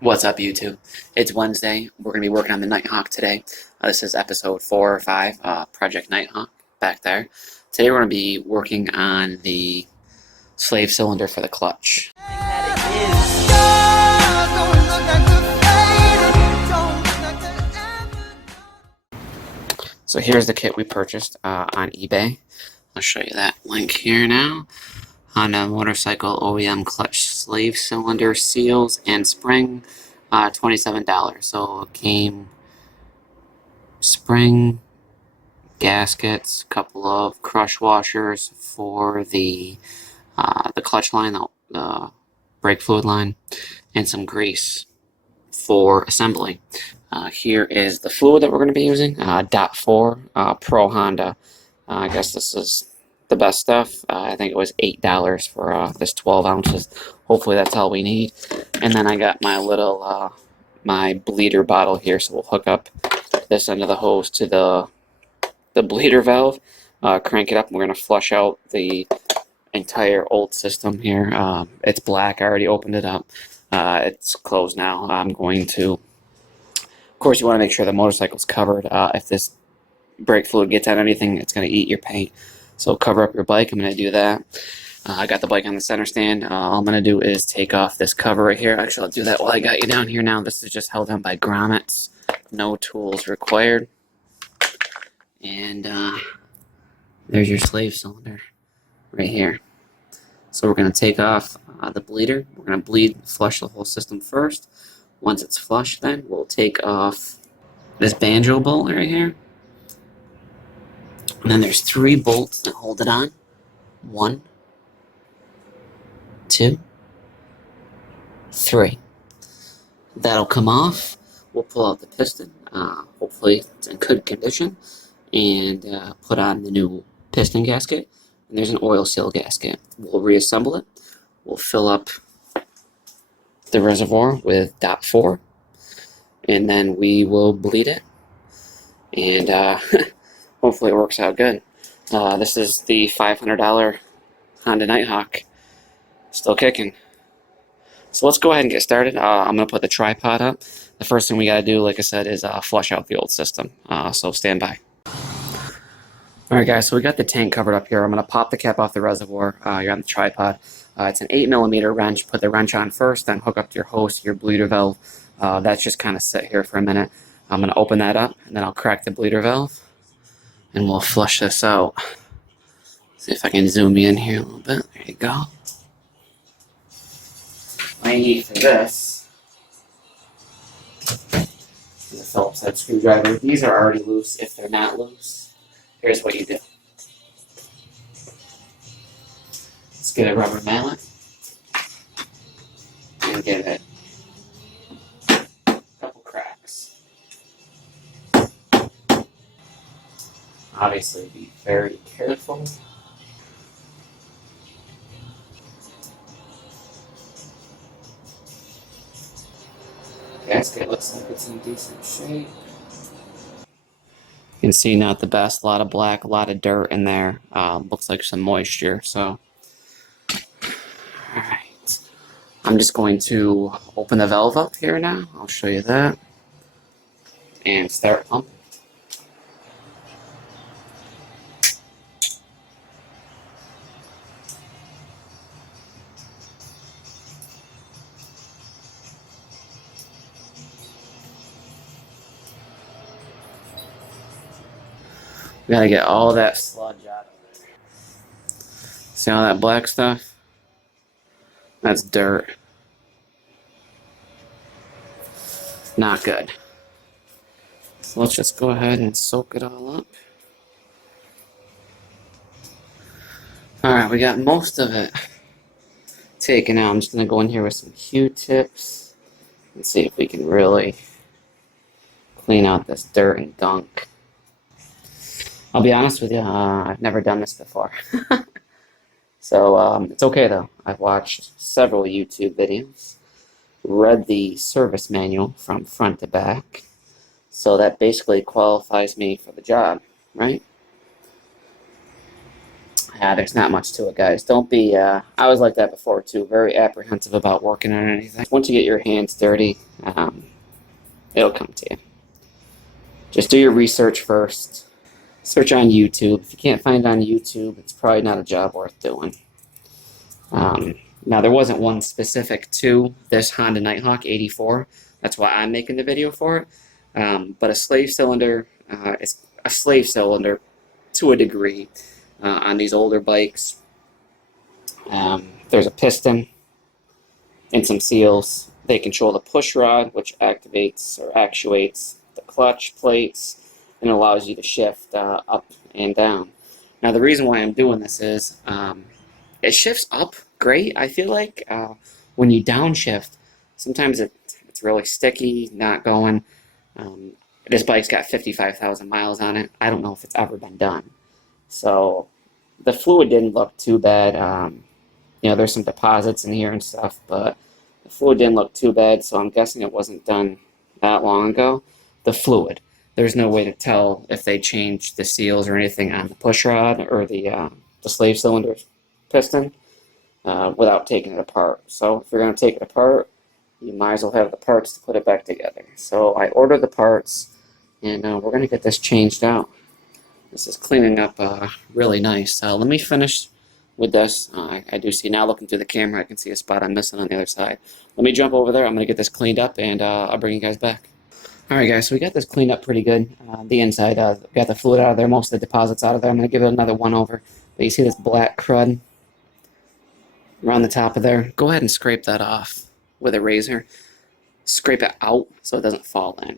What's up, YouTube? It's Wednesday. We're going to be working on the Nighthawk today. This is episode 4 or 5, Project Nighthawk, back there. Today we're going to be working on the slave cylinder for the clutch. So here's the kit we purchased on eBay. I'll show you that link here now. Honda motorcycle OEM clutch slave cylinder seals and spring, $27. So it came spring, gaskets, a couple of crush washers for the clutch line, the brake fluid line, and some grease for assembly. Here is the fluid that we're going to be using, .4 Pro Honda. I guess this is the best stuff. I think it was $8 for this 12 ounces. Hopefully that's all we need. And then I got my little my bleeder bottle here, so we'll hook up this end of the hose to the bleeder valve, crank it up, and we're going to flush out the entire old system here. It's black. I already opened it up. It's closed now. I'm going to, of course, you want to make sure the motorcycle's covered. If this brake fluid gets on anything, it's going to eat your paint. So cover up your bike. I'm going to do that. I got the bike on the center stand. All I'm going to do is take off this cover right here. Actually, I'll do that while I got you down here now. This is just held down by grommets. No tools required. And there's your slave cylinder right here. So we're going to take off the bleeder. We're going to flush the whole system first. Once it's flushed, then we'll take off this banjo bolt right here. And then there's 3 bolts that hold it on. 1, 2, 3. That'll come off. We'll pull out the piston. Hopefully it's in good condition. And put on the new piston gasket. And there's an oil seal gasket. We'll reassemble it. We'll fill up the reservoir with .4. And then we will bleed it. And hopefully it works out good. This is the $500 Honda Nighthawk. Still kicking. So let's go ahead and get started. I'm going to put the tripod up. The first thing we got to do, like I said, is flush out the old system. So stand by. Alright guys, so we got the tank covered up here. I'm going to pop the cap off the reservoir. You're on the tripod. It's an 8mm wrench. Put the wrench on first, then hook up to your hose, your bleeder valve. That's just kind of sit here for a minute. I'm going to open that up, and then I'll crack the bleeder valve, and we'll flush this out. See if I can zoom you in here a little bit. There you go. What I need for this is a Phillips head screwdriver. These are already loose. If they're not loose, here's what you do. Let's get a rubber mallet and give it a couple cracks. Obviously, be very careful. Gasket looks like it's in decent shape. You can see not the best, a lot of black, a lot of dirt in there. Looks like some moisture, so. Alright. I'm just going to open the valve up here now. I'll show you that. And start pumping. We gotta get all that sludge out of there. See all that black stuff? That's dirt. Not good. So let's just go ahead and soak it all up. Alright, we got most of it taken out. I'm just gonna go in here with some Q-tips and see if we can really clean out this dirt and gunk. I'll be honest with you, I've never done this before. So it's okay though. I've watched several YouTube videos, read the service manual from front to back, so that basically qualifies me for the job, right? Yeah, there's not much to it, guys. Don't be, I was like that before, too. Very apprehensive about working on anything. Once you get your hands dirty, it'll come to you. Just do your research first. Search on YouTube. If you can't find it on YouTube, it's probably not a job worth doing. Now, there wasn't one specific to this Honda Nighthawk 84. That's why I'm making the video for it. But a slave cylinder is a slave cylinder to a degree on these older bikes. There's a piston and some seals. They control the push rod, which activates or actuates the clutch plates and allows you to shift up and down. Now, the reason why I'm doing this is it shifts up great. I feel like when you downshift, sometimes it's really sticky, not going. This bike's got 55,000 miles on it. I don't know if it's ever been done. So the fluid didn't look too bad. You know, there's some deposits in here and stuff, but the fluid didn't look too bad, so I'm guessing it wasn't done that long ago. The fluid. There's no way to tell if they changed the seals or anything on the push rod or the slave cylinder piston without taking it apart. So if you're going to take it apart, you might as well have the parts to put it back together. So I ordered the parts, and we're going to get this changed out. This is cleaning up really nice. Let me finish with this. I do see now, looking through the camera, I can see a spot I'm missing on the other side. Let me jump over there. I'm going to get this cleaned up, and I'll bring you guys back. Alright guys, so we got this cleaned up pretty good. The inside, got the fluid out of there, most of the deposits out of there. I'm going to give it another one over. But you see this black crud around the top of there? Go ahead and scrape that off with a razor. Scrape it out so it doesn't fall in.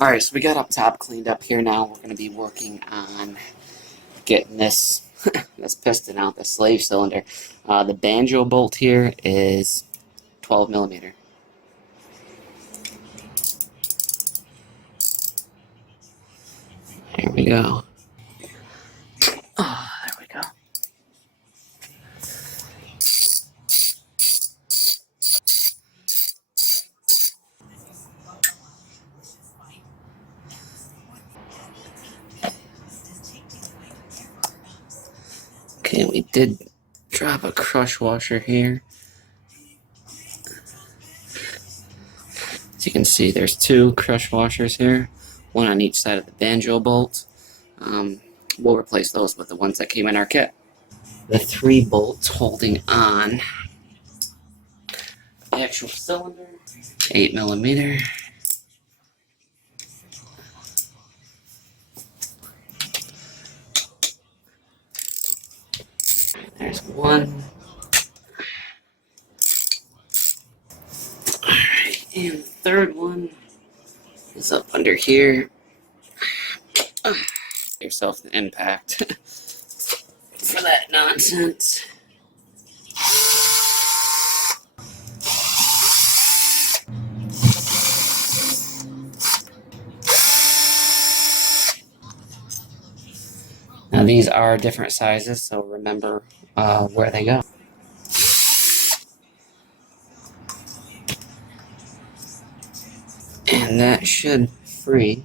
Alright, so we got up top cleaned up here now. We're going to be working on getting this this piston out, the slave cylinder. The banjo bolt here is 12 millimeter. Here we go. Oh, there we go. Okay, we did drop a crush washer here. As you can see, there's two crush washers here, one on each side of the banjo bolt. We'll replace those with the ones that came in our kit. The 3 bolts holding on the actual cylinder, 8 millimeter. There's one. Alright, and the third one is up under here. Yourself an impact for that nonsense. Now these are different sizes, so remember where they go. And that should free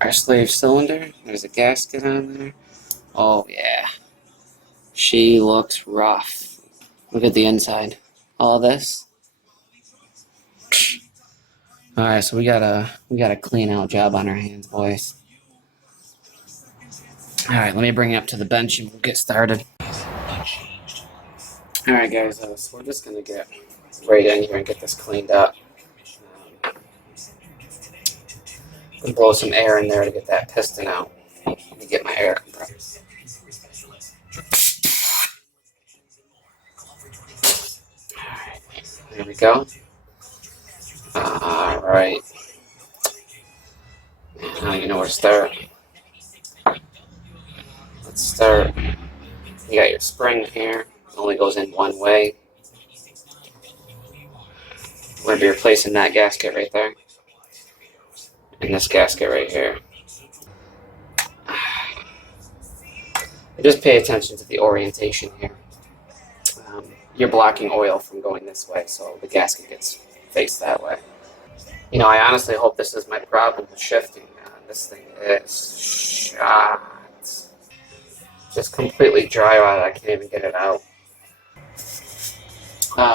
our slave cylinder. There's a gasket on there. Oh yeah, she looks rough. Look at the inside. All this. All right, so we got a clean out job on our hands, boys. All right, let me bring it up to the bench and we'll get started. All right, guys, so we're just gonna get right in here and get this cleaned up. Blow some air in there to get that piston out. Let me get my air compressor. Alright, there we go. Alright. Now you know where to start. Let's start. You got your spring here. It only goes in one way. We're going to be replacing that gasket right there. and this gasket right here. Just pay attention to the orientation here. You're blocking oil from going this way, so the gasket gets faced that way. You know, I honestly hope this is my problem with shifting. This thing is shot. Just completely dry rot. I can't even get it out.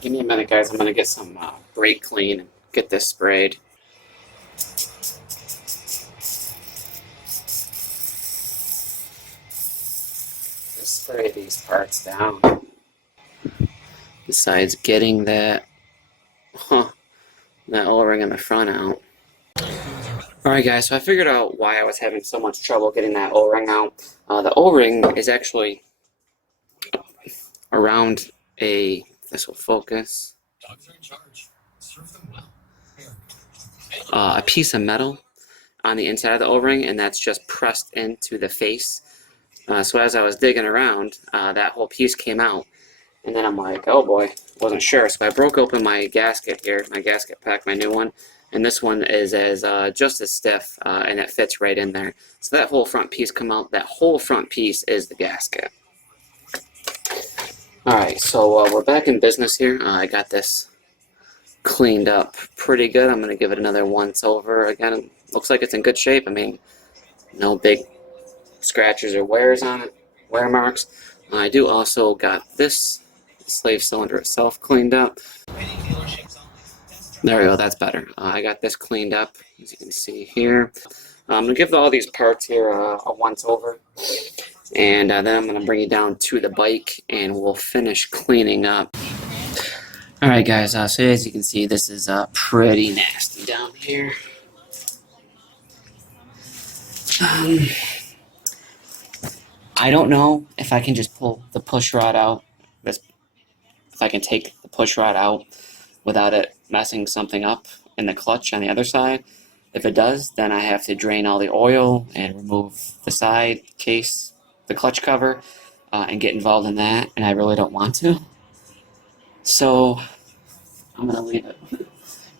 Give me a minute, guys. I'm going to get some brake clean and get this sprayed. Just spray these parts down. Besides getting that, that O-ring in the front out. Alright guys, so I figured out why I was having so much trouble getting that O-ring out. The O-ring is actually around this will focus, a piece of metal on the inside of the O-ring, and that's just pressed into the face. So as I was digging around, that whole piece came out, and then I'm like, oh boy, wasn't sure. So I broke open my gasket here, my gasket pack, my new one, and this one is just as stiff, and it fits right in there. So that whole front piece come out. That whole front piece is the gasket. Alright, so we're back in business here. I got this cleaned up pretty good. I'm going to give it another once over. Again, it looks like it's in good shape. I mean, no big scratches or wears on it, wear marks. I do also got this slave cylinder itself cleaned up. There we go, that's better. I got this cleaned up, as you can see here. I'm going to give all these parts here a once over. And then I'm going to bring you down to the bike and we'll finish cleaning up. Alright guys, so as you can see, this is pretty nasty down here. I don't know if I can just pull the push rod out, if I can take the push rod out without it messing something up in the clutch on the other side. If it does, then I have to drain all the oil and remove the side case, the clutch cover, and get involved in that, and I really don't want to. So I'm going to leave it.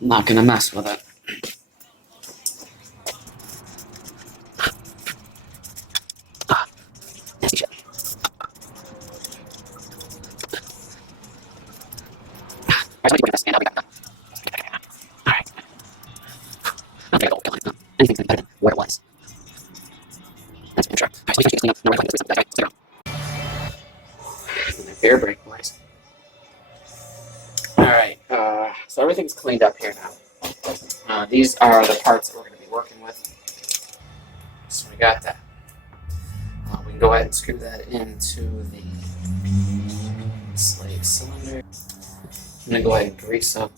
I'm not going to mess with it. Anything's better than where it was. That's for sure. Alright, so we can clean up. No, we're going to clean up. Zero. Air brake, boys. Alright, so everything's cleaned up here now. These are the parts that we're going to be working with. So we got that. We can go ahead and screw that into the slave cylinder. I'm going to go ahead and grease up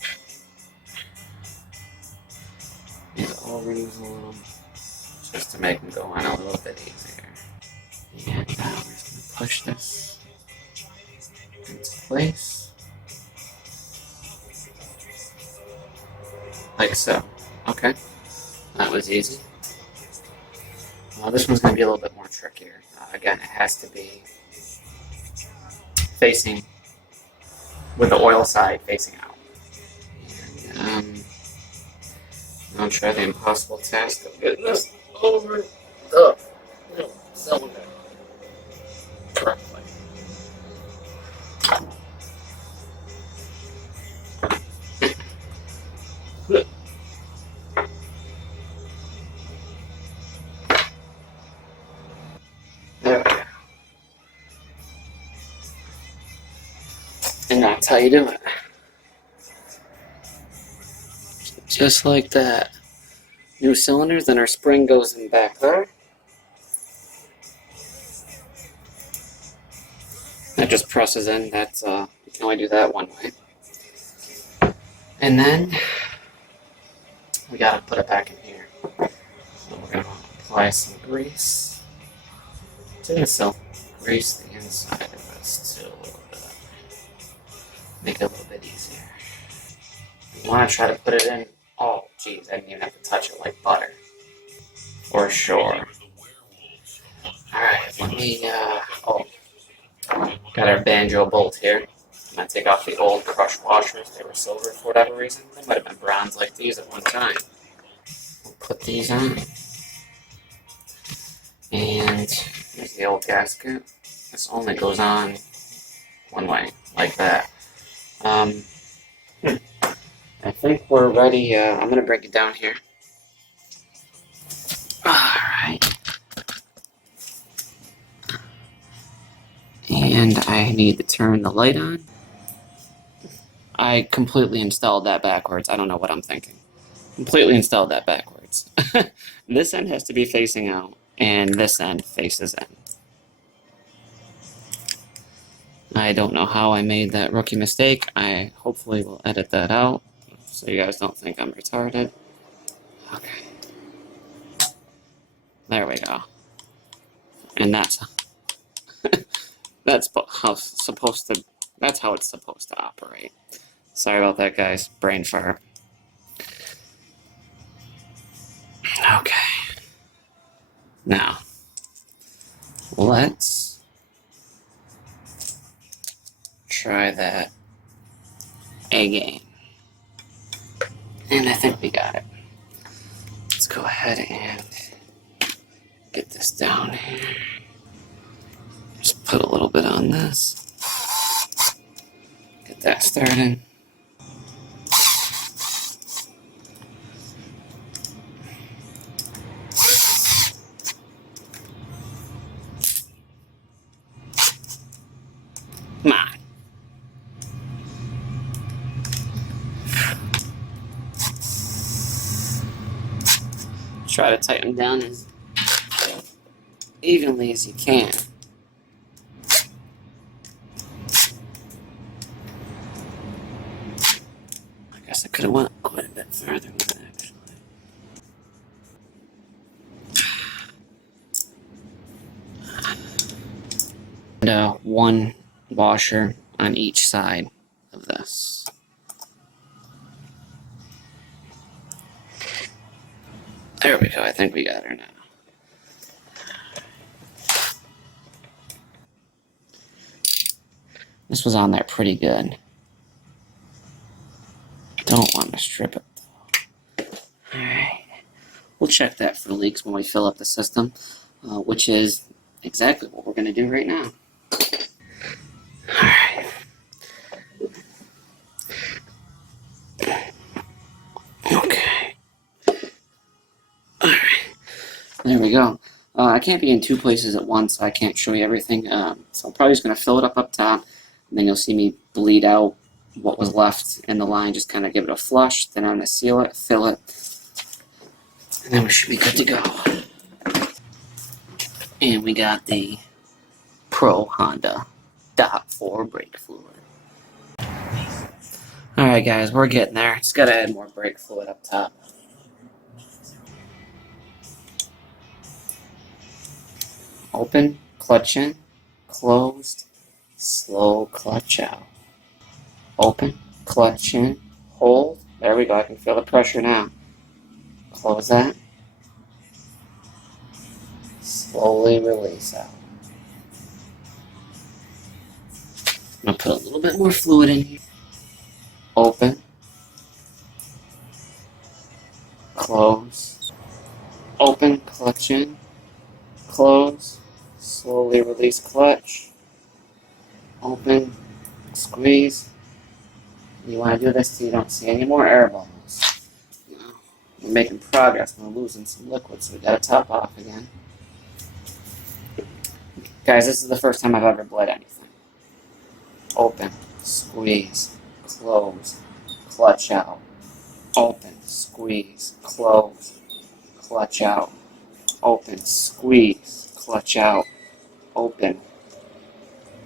these O-rings a little, just to make them go on a little bit easier. And now we're just going to push this into place. Like so. Okay. That was easy. This one's going to be a little bit more trickier. Again, it has to be facing with the oil side facing out. And, I'll try the impossible task of getting this over the cylinder correctly. There we go. And that's how you do it. Just like that. New cylinders, then our spring goes in back there. That just presses in. That's you can only do that one way. And then we gotta put it back in here. So we're gonna apply some grease to the cylinder. Grease the inside of this too a little bit. Make it a little bit easier. You want to try to put it in. Oh, geez, I didn't even have to touch it like butter. For sure. Alright, let me, got our banjo bolt here. I'm going to take off the old crush washers. They were silver for whatever reason. They might have been bronze like these at one time. We'll put put these on. And here's the old gasket. This only goes on one way, like that. I think we're ready. I'm going to break it down here. Alright. And I need to turn the light on. I completely installed that backwards. I don't know what I'm thinking. Completely installed that backwards. This end has to be facing out, and this end faces in. I don't know how I made that rookie mistake. I hopefully will edit that out, so you guys don't think I'm retarded. Okay. There we go. And that's how it's supposed to operate. Sorry about that, guys. Brain fart. Okay. Now, let's try that again. And I think we got it. Let's go ahead and get this down here. Just put a little bit on this. Get that started. Come on. Try to tighten them down as evenly as you can. I guess I could have went quite a bit further than that, actually. And one washer on each side of this. There we go. I think we got her now. This was on there pretty good. Don't want to strip it though. Alright. We'll check that for leaks when we fill up the system, which is exactly what we're going to do right now. Alright. Okay. Alright. There we go. I can't be in two places at once, so I can't show you everything. So I'm probably just going to fill it up top, and then you'll see me bleed out what was left in the line, just kind of give it a flush. Then I'm going to seal it, fill it, and then we should be good to go. And we got the Pro Honda .4 brake fluid. Alright guys, we're getting there. Just gotta add more brake fluid up top. Open, clutch in, closed, slow clutch out. Open, clutch in, hold. There we go, I can feel the pressure now. Close that. Slowly release out. I'm gonna put a little bit more fluid in here. Open. Close. Open, clutch in. Close. Slowly release clutch. Open. Squeeze. You want to do this so you don't see any more air bubbles. We're making progress. We're losing some liquid, so we gotta top off again. Guys, this is the first time I've ever bled anything. Open. Squeeze. Close. Clutch out. Open. Squeeze. Close. Clutch out. Open. Squeeze. Clutch out. Open.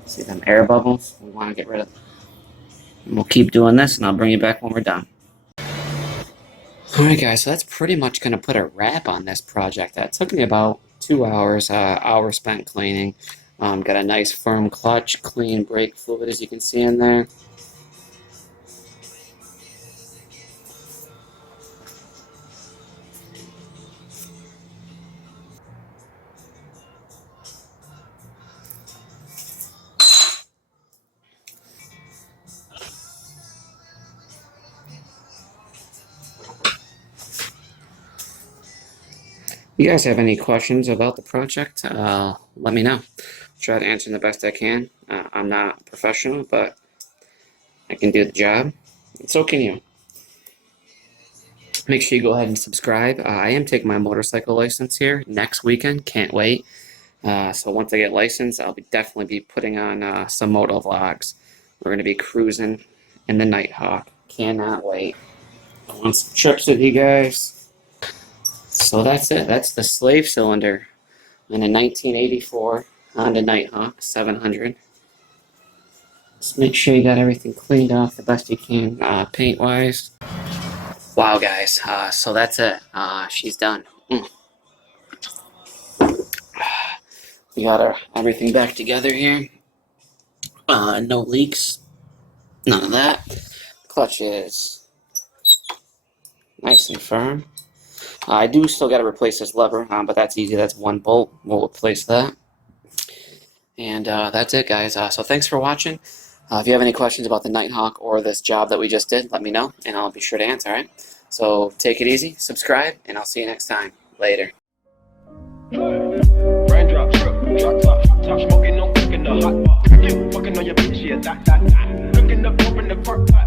See them air bubbles? We want to get rid of them. And we'll keep doing this, and I'll bring you back when we're done. Alright guys, so that's pretty much going to put a wrap on this project. That took me about 2 hours, hour spent cleaning. Got a nice firm clutch, clean brake fluid as you can see in there. you guys have any questions about the project, let me know. Try to answer the best I can. I'm not a professional, but I can do the job. And so can you. Make sure you go ahead and subscribe. I am taking my motorcycle license here next weekend. Can't wait. So once I get licensed, I'll definitely be putting on some moto vlogs. We're going to be cruising in the Nighthawk. Cannot wait. I want some trips with you guys. So that's it. That's the slave cylinder in a 1984 Honda Nighthawk 700. Just make sure you got everything cleaned off the best you can, paint-wise. Wow, guys. So that's it. She's done. We got everything back together here. No leaks. None of that. Clutch is nice and firm. I do still got to replace this lever, but that's easy. That's one bolt. We'll replace that. And that's it, guys. So thanks for watching. If you have any questions about the Nighthawk or this job that we just did, let me know, and I'll be sure to answer, all right? So take it easy, subscribe, and I'll see you next time. Later. Raindrop, drop top, smoking, no cooking the hot pot. You fucking on your bitch, yeah, that. Looking up, open the park pot.